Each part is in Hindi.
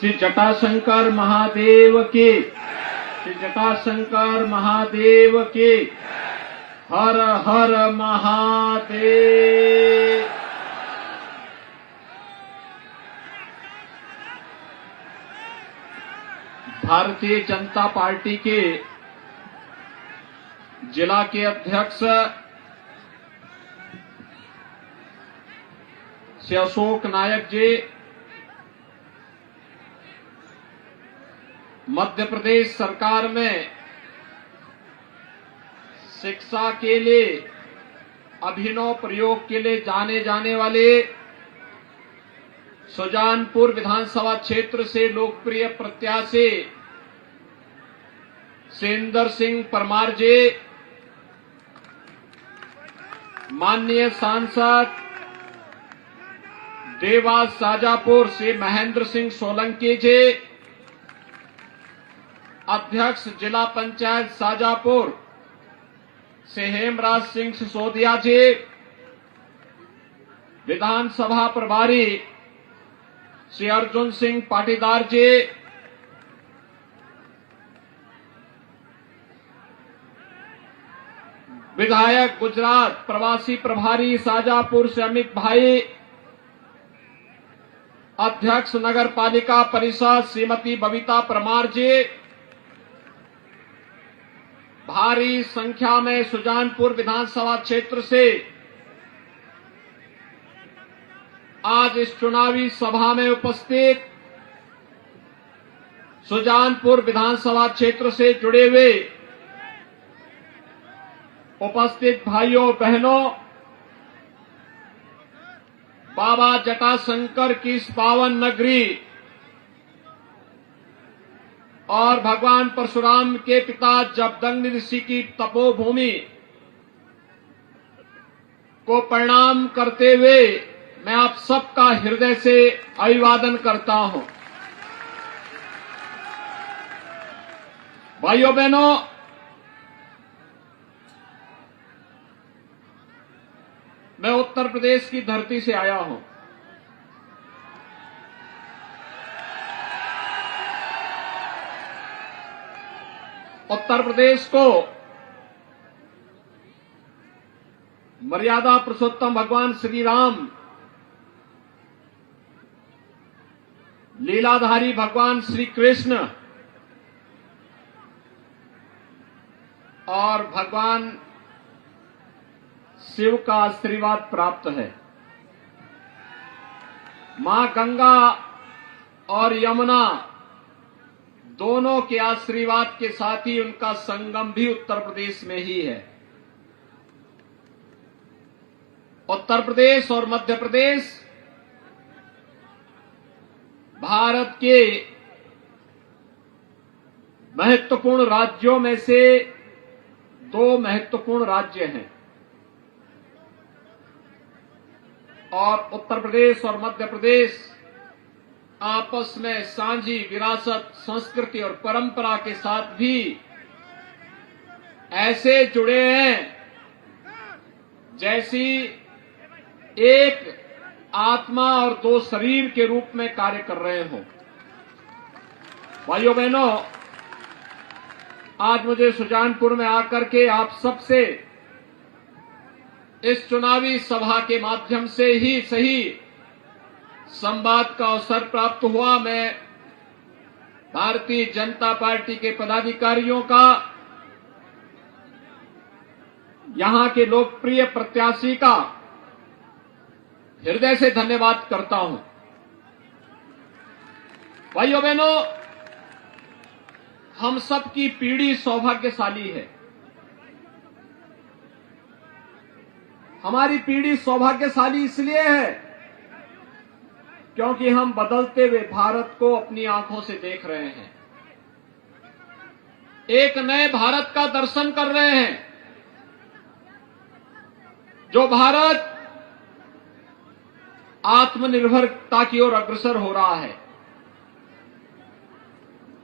श्री जटाशंकर महादेव की, श्री जटाशंकर महादेव की। हर हर महादेव। भारतीय जनता पार्टी के जिला के अध्यक्ष श्री अशोक नायक जी, मध्य प्रदेश सरकार में शिक्षा के लिए अभिनव प्रयोग के लिए जाने जाने वाले सुजानपुर विधानसभा क्षेत्र से लोकप्रिय प्रत्याशी सुरेंद्र सिंह परमार जी, माननीय सांसद देवास शाजापुर से महेंद्र सिंह सोलंकी जी, अध्यक्ष जिला पंचायत शाजापुर से हेमराज सिंह सिसोदिया जी, विधानसभा प्रभारी श्री अर्जुन सिंह पाटीदार जी, विधायक गुजरात प्रवासी प्रभारी शाजापुर से अमित भाई, अध्यक्ष नगर पालिका परिषद श्रीमती बबीता परमार जी, भारी संख्या में सुजानपुर विधानसभा क्षेत्र से आज इस चुनावी सभा में उपस्थित सुजानपुर विधानसभा क्षेत्र से जुड़े हुए उपस्थित भाइयों बहनों, बाबा जटाशंकर की इस पावन नगरी और भगवान परशुराम के पिता जमदग्नि ऋषि की तपोभूमि को प्रणाम करते हुए मैं आप सबका हृदय से अभिवादन करता हूं। भाइयों बहनों, मैं उत्तर प्रदेश की धरती से आया हूं। उत्तर प्रदेश को मर्यादा पुरुषोत्तम भगवान श्री राम, लीलाधारी भगवान श्री कृष्ण और भगवान शिव का आशीर्वाद प्राप्त है। मां गंगा और यमुना दोनों के आशीर्वाद के साथ ही उनका संगम भी उत्तर प्रदेश में ही है। उत्तर प्रदेश और मध्य प्रदेश भारत के महत्वपूर्ण राज्यों में से दो महत्वपूर्ण राज्य हैं और उत्तर प्रदेश और मध्य प्रदेश आपस में साझी विरासत, संस्कृति और परंपरा के साथ भी ऐसे जुड़े हैं जैसी एक आत्मा और दो शरीर के रूप में कार्य कर रहे हों। भाइयों बहनों, आज मुझे सुजानपुर में आकर के आप सबसे इस चुनावी सभा के माध्यम से ही सही संवाद का अवसर प्राप्त हुआ। मैं भारतीय जनता पार्टी के पदाधिकारियों का, यहां के लोकप्रिय प्रत्याशी का हृदय से धन्यवाद करता हूं। भाइयों बहनों, हम सबकी पीढ़ी सौभाग्यशाली है। हमारी पीढ़ी सौभाग्यशाली इसलिए है क्योंकि हम बदलते हुए भारत को अपनी आंखों से देख रहे हैं, एक नए भारत का दर्शन कर रहे हैं, जो भारत आत्मनिर्भरता की ओर अग्रसर हो रहा है,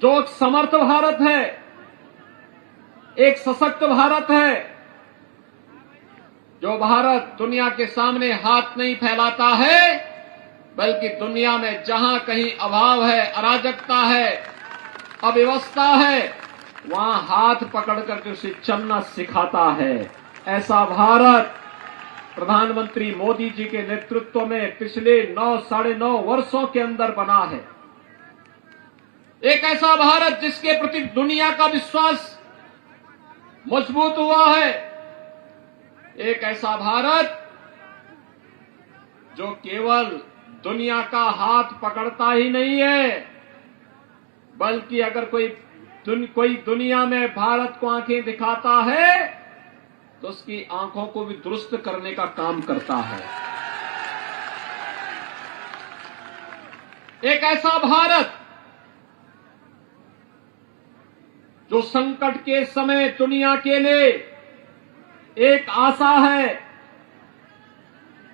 जो एक समर्थ भारत है, एक सशक्त भारत है, जो भारत दुनिया के सामने हाथ नहीं फैलाता है बल्कि दुनिया में जहां कहीं अभाव है, अराजकता है, अव्यवस्था है, वहां हाथ पकड़ करके उसे चलना सिखाता है। ऐसा भारत प्रधानमंत्री मोदी जी के नेतृत्व में पिछले 9-9.5 वर्षों के अंदर बना है। एक ऐसा भारत जिसके प्रति दुनिया का विश्वास मजबूत हुआ है। एक ऐसा भारत जो केवल दुनिया का हाथ पकड़ता ही नहीं है, बल्कि अगर कोई दुनिया में भारत को आंखें दिखाता है तो उसकी आंखों को भी दुरुस्त करने का काम करता है। एक ऐसा भारत जो संकट के समय दुनिया के लिए एक आशा है,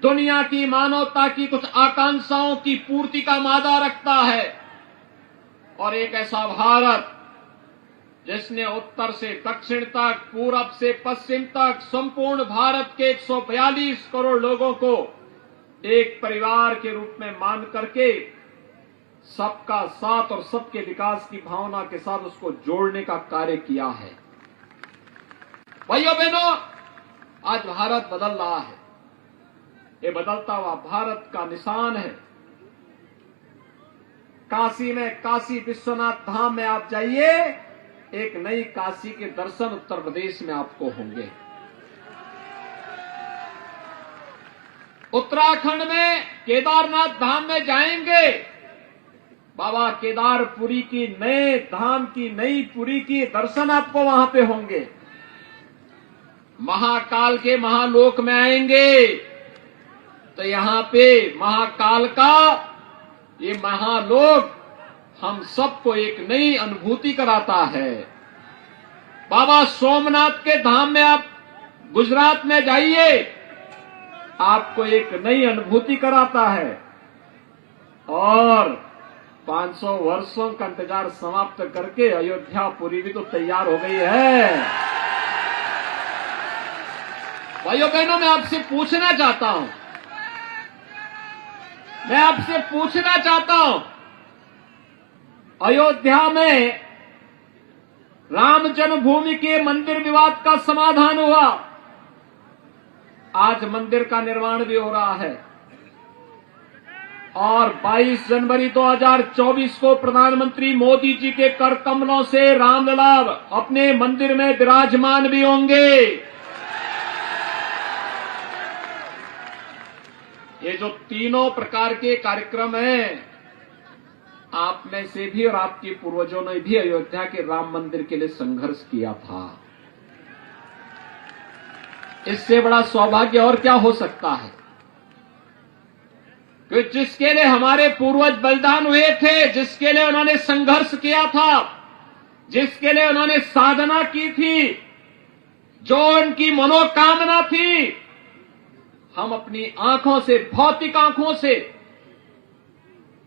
दुनिया की मानवता की कुछ आकांक्षाओं की पूर्ति का मादा रखता है। और एक ऐसा भारत जिसने उत्तर से दक्षिण तक, पूरब से पश्चिम तक संपूर्ण भारत के 142 करोड़ लोगों को एक परिवार के रूप में मान करके सबका साथ और सबके विकास की भावना के साथ उसको जोड़ने का कार्य किया है। भाइयों बहनों, आज भारत बदल रहा है। ये बदलता हुआ भारत का निशान है। काशी में काशी विश्वनाथ धाम में आप जाइए, एक नई काशी के दर्शन उत्तर प्रदेश में आपको होंगे। उत्तराखंड में केदारनाथ धाम में जाएंगे, बाबा केदारपुरी की नए धाम की नई पुरी की दर्शन आपको वहां पे होंगे। महाकाल के महालोक में आएंगे तो यहां पे महाकाल का ये महालोक हम सबको एक नई अनुभूति कराता है। बाबा सोमनाथ के धाम में आप गुजरात में जाइए, आपको एक नई अनुभूति कराता है। और 500 वर्षों का इंतजार समाप्त करके अयोध्यापुरी भी तो तैयार हो गई है। भाइयों बहनों, मैं आपसे पूछना चाहता हूं, अयोध्या में राम जन्मभूमि के मंदिर विवाद का समाधान हुआ। आज मंदिर का निर्माण भी हो रहा है और 22 जनवरी 2024 को प्रधानमंत्री मोदी जी के कर कमलों से रामलला अपने मंदिर में विराजमान भी होंगे। ये जो तीनों प्रकार के कार्यक्रम हैं, आप में से भी और आपके पूर्वजों ने भी अयोध्या के राम मंदिर के लिए संघर्ष किया था। इससे बड़ा सौभाग्य और क्या हो सकता है कि जिसके लिए हमारे पूर्वज बलिदान हुए थे, जिसके लिए उन्होंने संघर्ष किया था, जिसके लिए उन्होंने साधना की थी, जो उनकी मनोकामना थी, हम अपनी आंखों से, भौतिक आंखों से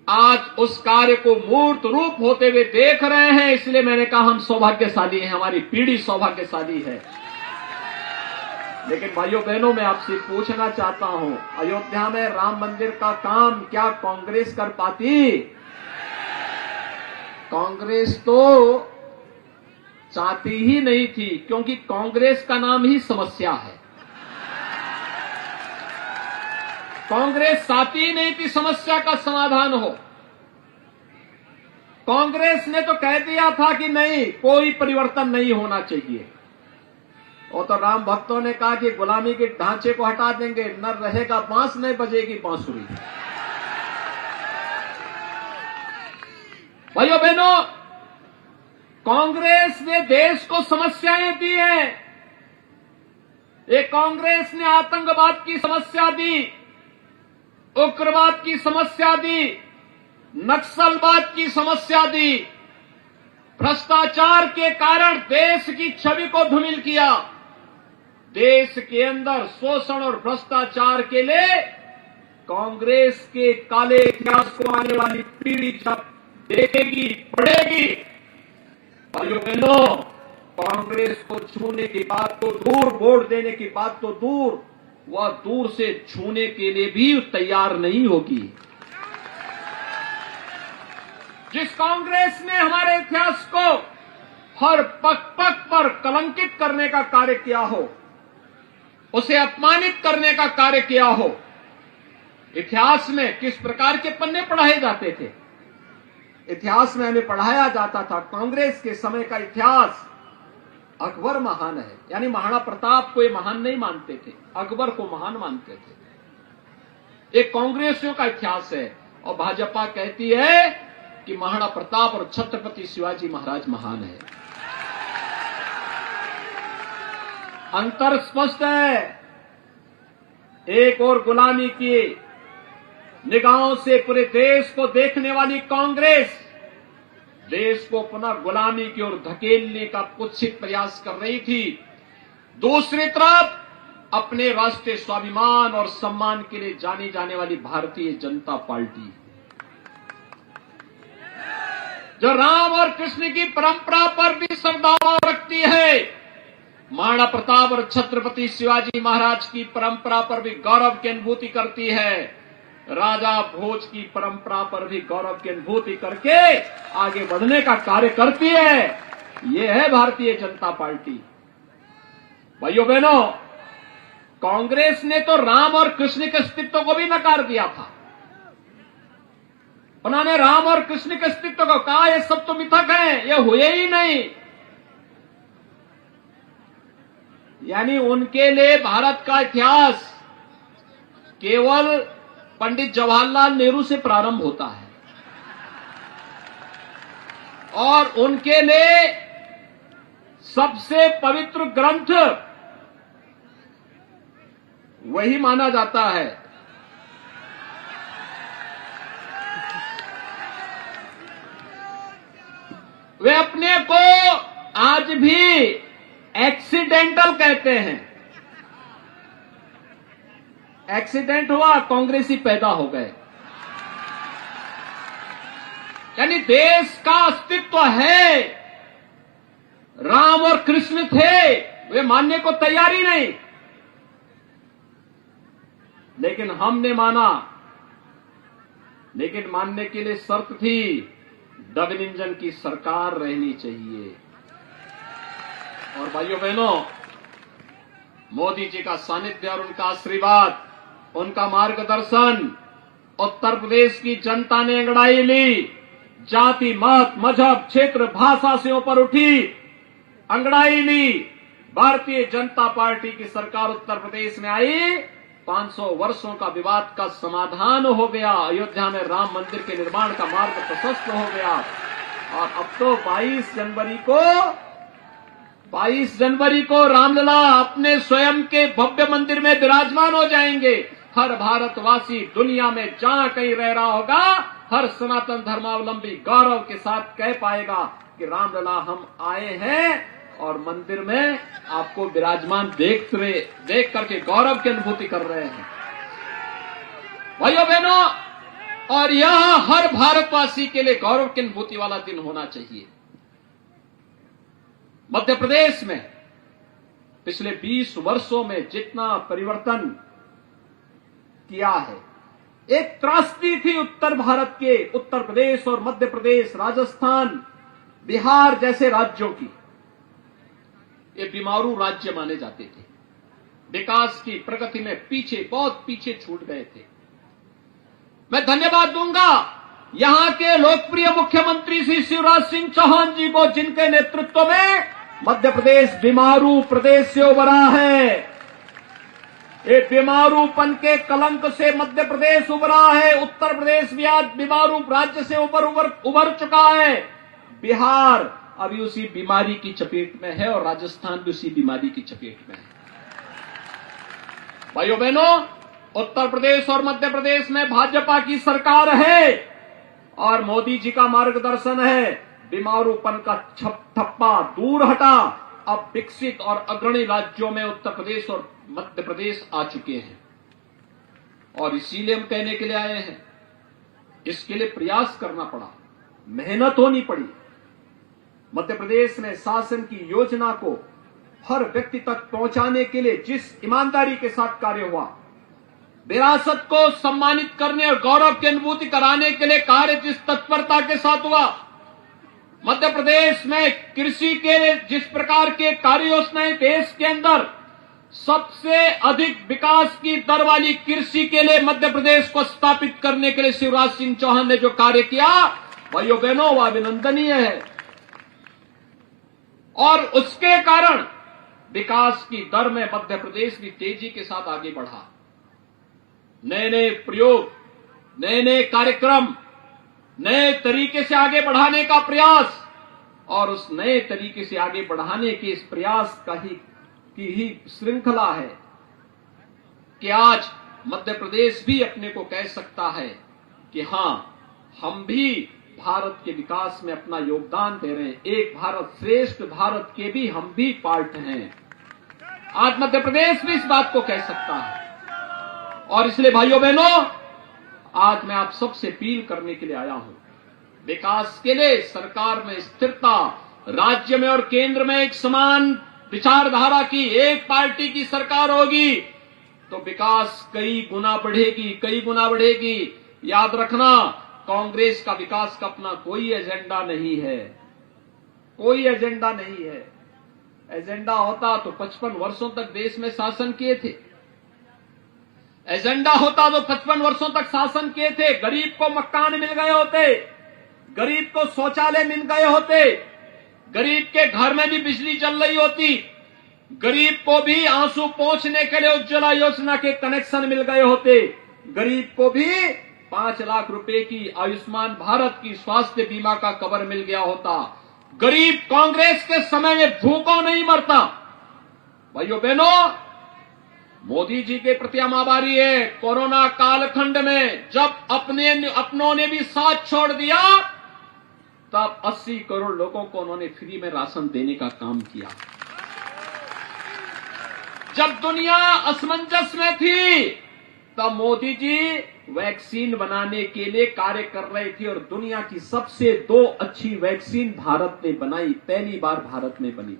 आज उस कार्य को मूर्त रूप होते हुए देख रहे हैं। इसलिए मैंने कहा हम सौभाग्यशाली हैं, हमारी पीढ़ी सौभाग्यशाली है। लेकिन भाइयों बहनों, मैं आपसे पूछना चाहता हूं, अयोध्या में राम मंदिर का काम क्या कांग्रेस कर पाती? कांग्रेस तो चाहती ही नहीं थी, क्योंकि कांग्रेस का नाम ही समस्या है। कांग्रेस चाहती ही नहीं थी समस्या का समाधान हो। कांग्रेस ने तो कह दिया था कि नहीं, कोई परिवर्तन नहीं होना चाहिए। और तो राम भक्तों ने कहा कि गुलामी के ढांचे को हटा देंगे, न रहेगा बांस, न बजेगी बांसुरी। भाइयों बहनों, कांग्रेस ने देश को समस्याएं दी हैं। एक कांग्रेस ने आतंकवाद की समस्या दी, उग्रवाद की समस्या दी, नक्सलवाद की समस्या दी, भ्रष्टाचार के कारण देश की छवि को धूमिल किया। देश के अंदर शोषण और भ्रष्टाचार के लिए कांग्रेस के काले इतिहास को आने वाली पीढ़ी जब देखेगी, पढ़ेगी। भाइयों बहनों, कांग्रेस को छूने की बात तो दूर, वोट देने की बात तो दूर, वह दूर से छूने के लिए भी तैयार नहीं होगी। जिस कांग्रेस ने हमारे इतिहास को हर पग पग पर कलंकित करने का कार्य किया हो, उसे अपमानित करने का कार्य किया हो, इतिहास में किस प्रकार के पन्ने पढ़ाए जाते थे? इतिहास में हमें पढ़ाया जाता था कांग्रेस के समय का इतिहास, अकबर महान है, यानी महाराणा प्रताप को ये महान नहीं मानते थे, अकबर को महान मानते थे। एक कांग्रेसियों का इतिहास है। और भाजपा कहती है कि महाराणा प्रताप और छत्रपति शिवाजी महाराज महान है। अंतर स्पष्ट है। एक और गुलामी की निगाहों से पूरे देश को देखने वाली कांग्रेस देश को पुनः गुलामी की ओर धकेलने का कुत्सित प्रयास कर रही थी। दूसरी तरफ अपने राष्ट्रीय स्वाभिमान और सम्मान के लिए जानी जाने वाली भारतीय जनता पार्टी, जो राम और कृष्ण की परंपरा पर भी श्रद्धा रखती है, महाराणा प्रताप और छत्रपति शिवाजी महाराज की परंपरा पर भी गौरव की अनुभूति करती है, राजा भोज की परंपरा पर भी गौरव की अनुभूति करके आगे बढ़ने का कार्य करती है। ये है भारतीय जनता पार्टी। भाइयों बहनों, कांग्रेस ने तो राम और कृष्ण के अस्तित्व को भी नकार दिया था। उन्होंने राम और कृष्ण के अस्तित्व को कहा ये सब तो मिथक है, ये हुए ही नहीं। यानी उनके लिए भारत का इतिहास केवल पंडित जवाहरलाल नेहरू से प्रारंभ होता है और उनके लिए सबसे पवित्र ग्रंथ वही माना जाता है। वे अपने को आज भी एक्सीडेंटल कहते हैं। एक्सीडेंट हुआ, कांग्रेसी पैदा हो गए। यानी देश का अस्तित्व है, राम और कृष्ण थे, वे मानने को तैयार ही नहीं, लेकिन हमने माना। लेकिन मानने के लिए शर्त थी, डबल इंजन की सरकार रहनी चाहिए। और भाइयों बहनों, मोदी जी का सानिध्य और उनका आशीर्वाद, उनका मार्गदर्शन उत्तर प्रदेश की जनता ने अंगड़ाई ली। जाति, मत, मजहब, क्षेत्र, भाषा से ऊपर उठी, अंगड़ाई ली। भारतीय जनता पार्टी की सरकार उत्तर प्रदेश में आई, 500 वर्षों का विवाद का समाधान हो गया। अयोध्या में राम मंदिर के निर्माण का मार्ग प्रशस्त हो गया। और अब तो 22 जनवरी को रामलला अपने स्वयं के भव्य मंदिर में विराजमान हो जाएंगे। हर भारतवासी दुनिया में जहां कहीं रह रहा होगा, हर सनातन धर्मावलंबी गौरव के साथ कह पाएगा कि रामलला हम आए हैं और मंदिर में आपको विराजमान देख करके गौरव की अनुभूति कर रहे हैं। भाइयों बहनों, और यह हर भारतवासी के लिए गौरव की अनुभूति वाला दिन होना चाहिए। मध्य प्रदेश में पिछले 20 वर्षों में जितना परिवर्तन किया है, एक त्रासदी थी उत्तर भारत के, उत्तर प्रदेश और मध्य प्रदेश, राजस्थान, बिहार जैसे राज्यों की। ये बीमारू राज्य माने जाते थे, विकास की प्रगति में बहुत पीछे छूट गए थे। मैं धन्यवाद दूंगा यहां के लोकप्रिय मुख्यमंत्री श्री शिवराज सिंह चौहान जी को, जिनके नेतृत्व में मध्य प्रदेश बीमारू प्रदेश से उभरा है। ये बीमारूपन के कलंक से मध्य प्रदेश उभरा है। उत्तर प्रदेश भी आज बीमारू राज्य से उभर चुका है। बिहार अभी उसी बीमारी की चपेट में है और राजस्थान भी उसी बीमारी की चपेट में है। भाइयों बहनों, उत्तर प्रदेश और मध्य प्रदेश में भाजपा की सरकार है और मोदी जी का मार्गदर्शन है। बीमारूपन का ठप्पा दूर हटा, अब विकसित और अग्रणी राज्यों में उत्तर प्रदेश और मध्य प्रदेश आ चुके हैं। और इसीलिए हम कहने के लिए आए हैं, इसके लिए प्रयास करना पड़ा, मेहनत होनी पड़ी। मध्य प्रदेश में शासन की योजना को हर व्यक्ति तक पहुंचाने के लिए जिस ईमानदारी के साथ कार्य हुआ, विरासत को सम्मानित करने और गौरव की अनुभूति कराने के लिए कार्य जिस तत्परता के साथ हुआ, मध्य प्रदेश में कृषि के जिस प्रकार के कार्य योजनाएं देश के अंदर सबसे अधिक विकास की दर वाली कृषि के लिए मध्य प्रदेश को स्थापित करने के लिए शिवराज सिंह चौहान ने जो कार्य किया, भाइयों बहनों, वह अभिनंदनीय है। और उसके कारण विकास की दर में मध्य प्रदेश भी तेजी के साथ आगे बढ़ा। नए नए प्रयोग, नए नए कार्यक्रम, नए तरीके से आगे बढ़ाने का प्रयास, और उस नए तरीके से आगे बढ़ाने के इस प्रयास की ही श्रृंखला है कि आज मध्य प्रदेश भी अपने को कह सकता है कि हां, हम भी भारत के विकास में अपना योगदान दे रहे हैं। एक भारत श्रेष्ठ भारत के भी हम भी पार्ट हैं। आज मध्य प्रदेश भी इस बात को कह सकता है। और इसलिए भाइयों बहनों, आज मैं आप सबसे अपील करने के लिए आया हूं, विकास के लिए सरकार में स्थिरता, राज्य में और केंद्र में एक समान विचारधारा की एक पार्टी की सरकार होगी तो विकास कई गुना बढ़ेगी। याद रखना, कांग्रेस का विकास का अपना कोई एजेंडा नहीं है, कोई एजेंडा नहीं है। एजेंडा होता तो 55 वर्षों तक देश में शासन किए थे। एजेंडा होता तो 55 वर्षों तक शासन किए थे। गरीब को मकान मिल गए होते, गरीब को शौचालय मिल गए होते, गरीब के घर में भी बिजली चल रही होती, गरीब को भी आंसू पोंछने के लिए उज्ज्वला योजना के कनेक्शन मिल गए होते, गरीब को भी 5 लाख रुपए की आयुष्मान भारत की स्वास्थ्य बीमा का कवर मिल गया होता। गरीब कांग्रेस के समय में भूखों नहीं मरता। भाइयों बहनों, मोदी जी के प्रति हम आभारी है। कोरोना कालखंड में जब अपनों ने भी साथ छोड़ दिया, तब 80 करोड़ लोगों को उन्होंने फ्री में राशन देने का काम किया। जब दुनिया असमंजस में थी, तब मोदी जी वैक्सीन बनाने के लिए कार्य कर रहे थे और दुनिया की सबसे 2 अच्छी वैक्सीन भारत ने बनाई, पहली बार भारत में बनी।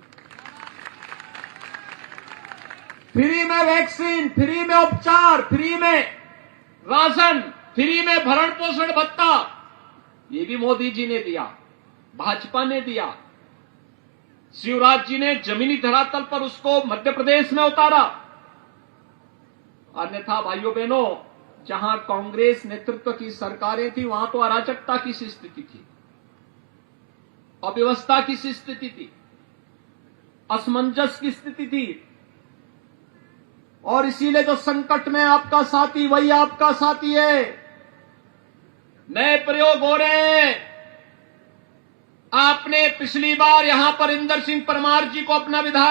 फ्री में वैक्सीन, फ्री में उपचार, फ्री में राशन, फ्री में भरण पोषण भत्ता, ये भी मोदी जी ने दिया, भाजपा ने दिया। शिवराज जी ने जमीनी धरातल पर उसको मध्य प्रदेश में उतारा। अन्यथा भाइयों बहनों, जहां कांग्रेस नेतृत्व की सरकारें थी, वहां तो अराजकता की सी स्थिति थी, अव्यवस्था की सी स्थिति थी, असमंजस की स्थिति थी। और इसीलिए जो संकट में आपका साथी वही आपका साथी है। नए प्रयोग हो रहे हैं। आपने पिछली बार यहां पर इंदर सिंह परमार जी को अपना विधायक